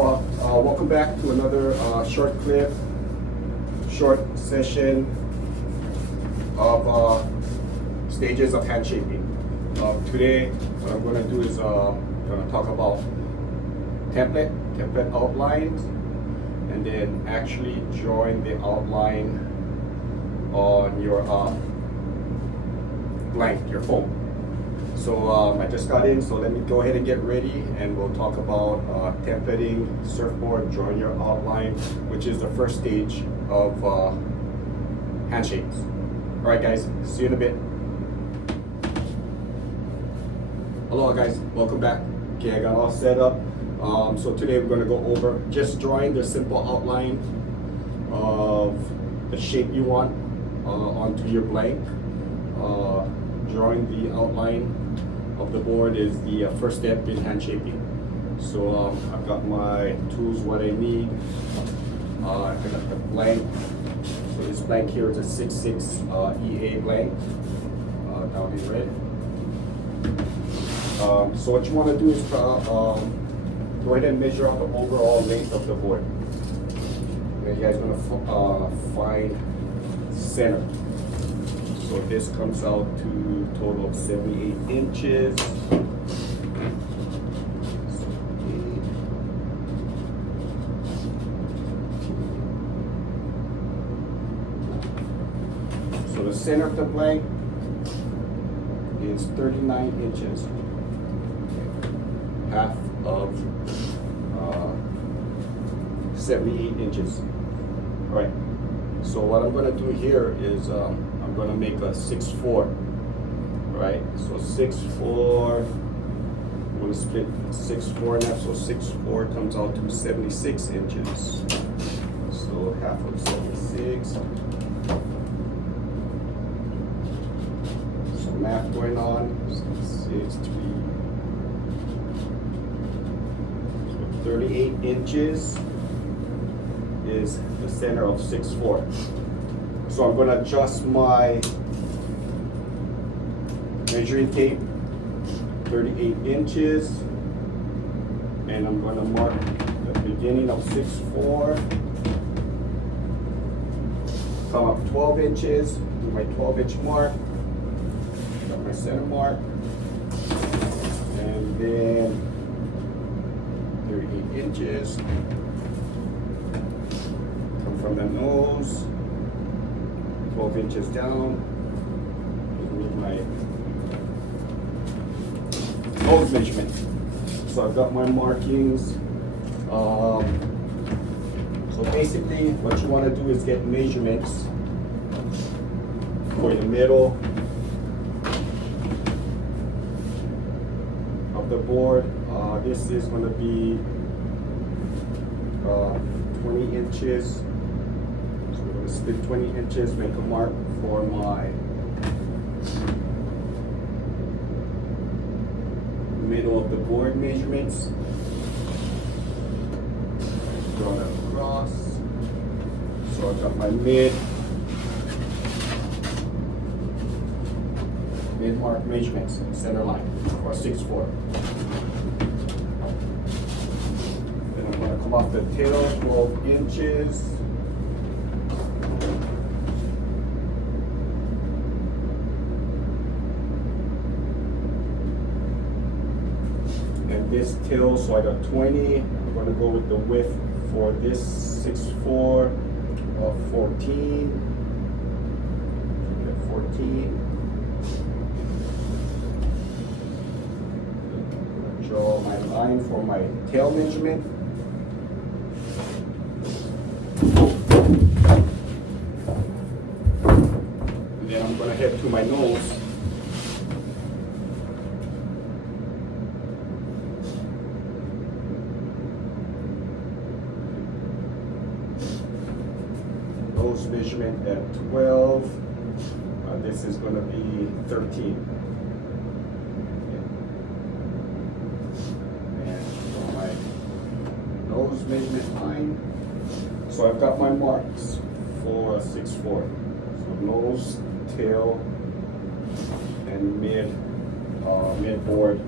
Welcome back to another short session of stages of hand shaping. Today, what I'm going to do is going to talk about template outlines, and then actually drawing the outline on your blank, your foam. So I just got in, so let me go ahead and get ready, and we'll talk about templating, surfboard, drawing your outline, which is the first stage of handshakes. All right, guys, see you in a bit. Hello, guys, welcome back. Okay, I got all set up. So today we're going to go over just drawing the simple outline of the shape you want onto your blank. Drawing the outline of the board is the first step in hand shaping. So I've got my tools, what I need. I've got the blank. So this blank here is a 6/6 EA blank, down in red. So what you want to do is go ahead and measure out the overall length of the board. And you guys are going to find center. So this comes out to a total of 78 inches. So the center of the blank is 39 inches. Half of 78 inches. All right. So what I'm going to do here is I'm going to make a 6/4. Right. So 6/4. I'm going to split 6/4 in half. So 6/4 comes out to 76 inches. So half of 76. So math going on. 6, 38 inches is the center of 6/4. So I'm going to adjust my measuring tape, 38 inches, and I'm going to mark the beginning of 6/4. Come up 12 inches, do my 12-inch mark, got my center mark, and then 38 inches. Come from the nose, 12 inches down. Give me my nose measurement. So I've got my markings. So basically, what you want to do is get measurements for the middle of the board. This is going to be 20 inches. So we're going to split 20 inches, make a mark for my middle of the board measurements. Draw that across. So I've got my mid mark measurements, center line, or 6/4. I'm going to come off the tail 12 inches. And this tail, so I got 20. I'm going to go with the width for this 6/4 of 14. 14. Draw my line for my tail measurement. Then I'm going to head to my nose. Nose measurement at 12. This is going to be 13. And my nose measurement line. So I've got my marks for a 6/4. So nose, tail, and mid board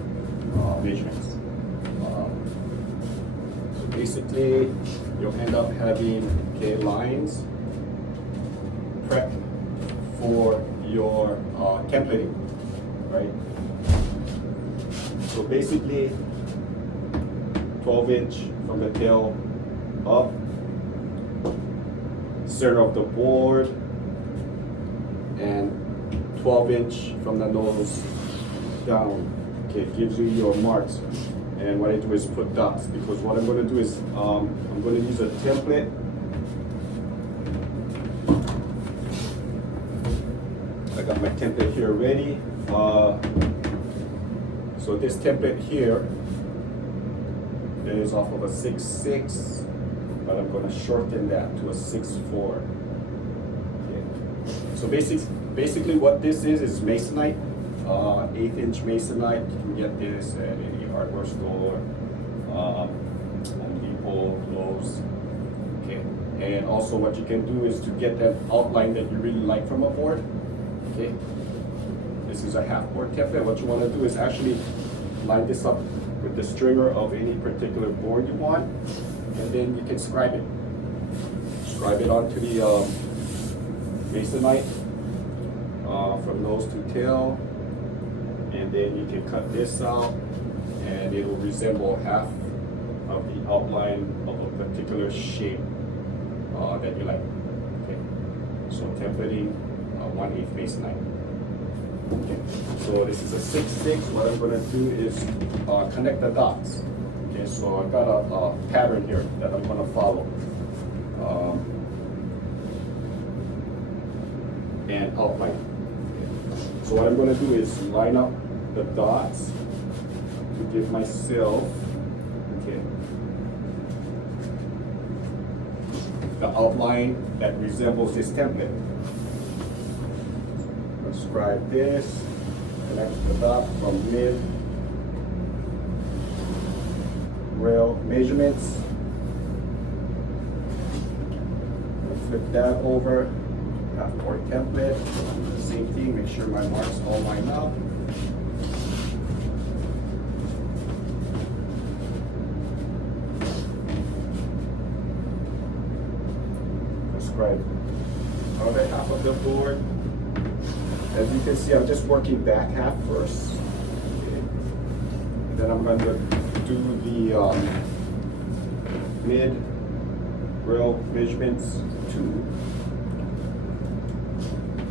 measurements. So basically you'll end up having lines prepped for your templating, right? So basically 12-inch from the tail up, center of the board, and 12-inch from the nose down. Okay, it gives you your marks. And what I do is put dots, because what I'm going to do is I'm going to use a template. I got my template here ready. So this template here is off of a 6.6, but I'm going to shorten that to a 6.4. Okay. So basically what this is masonite, 1/8-inch masonite. You can get this at any hardware store, Home Depot, Lowe's. Okay. And also what you can do is to get that outline that you really like from a board. Okay. This is a half board template. What you want to do is actually line this up with the stringer of any particular board you want, and then you can scribe it. Scribe it onto the masonite from nose to tail, and then you can cut this out, and it will resemble half of the outline of a particular shape that you like. Okay. So templating 1/8 masonite. Okay. So this is a 6.6. What I'm going to do is connect the dots. Okay, so I've got a pattern here that I'm going to follow. And outline. Okay. So what I'm going to do is line up the dots to give myself, okay, the outline that resembles this template. Scribe this, connect the dot from mid rail measurements. Flip that over, half board template. Same thing, make sure my marks all line up. Scribe other half of the board. As you can see, I'm just working back half first. Okay. Then I'm going to do the mid rail measurements to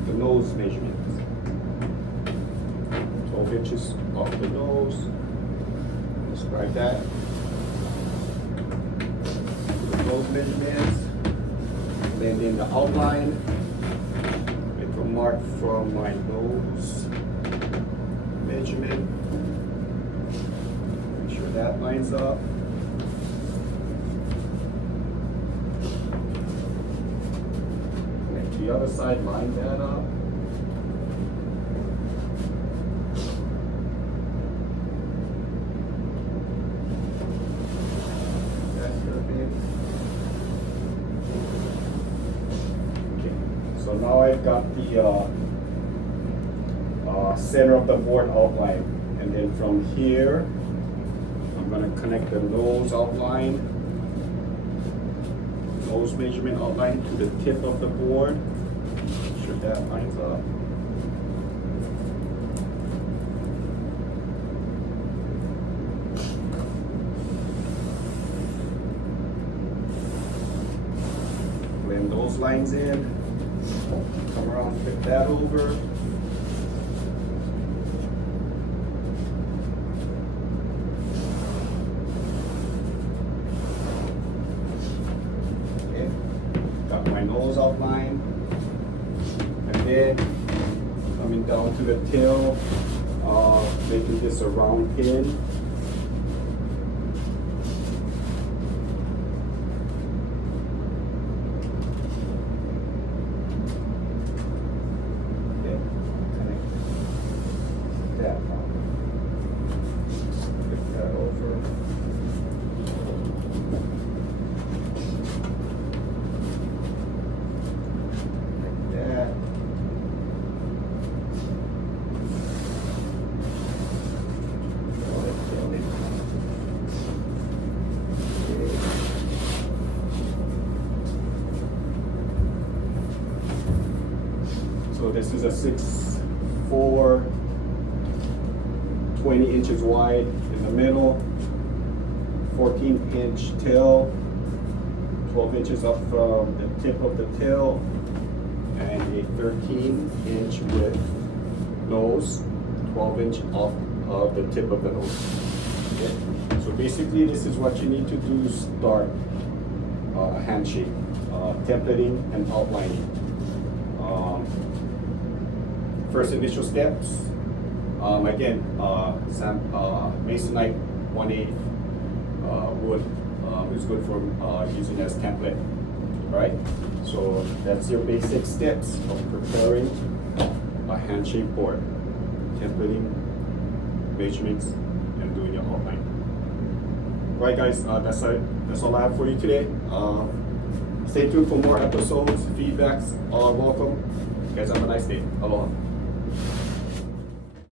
the nose measurements. 12 inches off the nose. Describe that. The nose measurements. Then in the outline, mark from my nose measurement. Make sure that lines up. Make the other side line that up. So now I've got the center of the board outline, and then from here I'm going to connect the nose outline, nose measurement outline to the tip of the board. Make sure that lines up. Blend those lines in. Come around, flip that over. Okay, got my nose outline. And then coming down to the tail, making this a round pin. This is a 6'4", 20 inches wide in the middle, 14-inch tail, 12 inches up from the tip of the tail, and a 13-inch width nose, 12-inch off of the tip of the nose. Okay. So basically, this is what you need to do to start a handshake, templating and outlining. First initial steps. Again, masonite 1/8 wood is good for using as template. Right? So that's your basic steps of preparing a handshake board, templating, measurements, and doing your outline. Right, guys, that's all I have for you today. Stay tuned for more episodes. Feedbacks are welcome. You guys have a nice day. Aloha.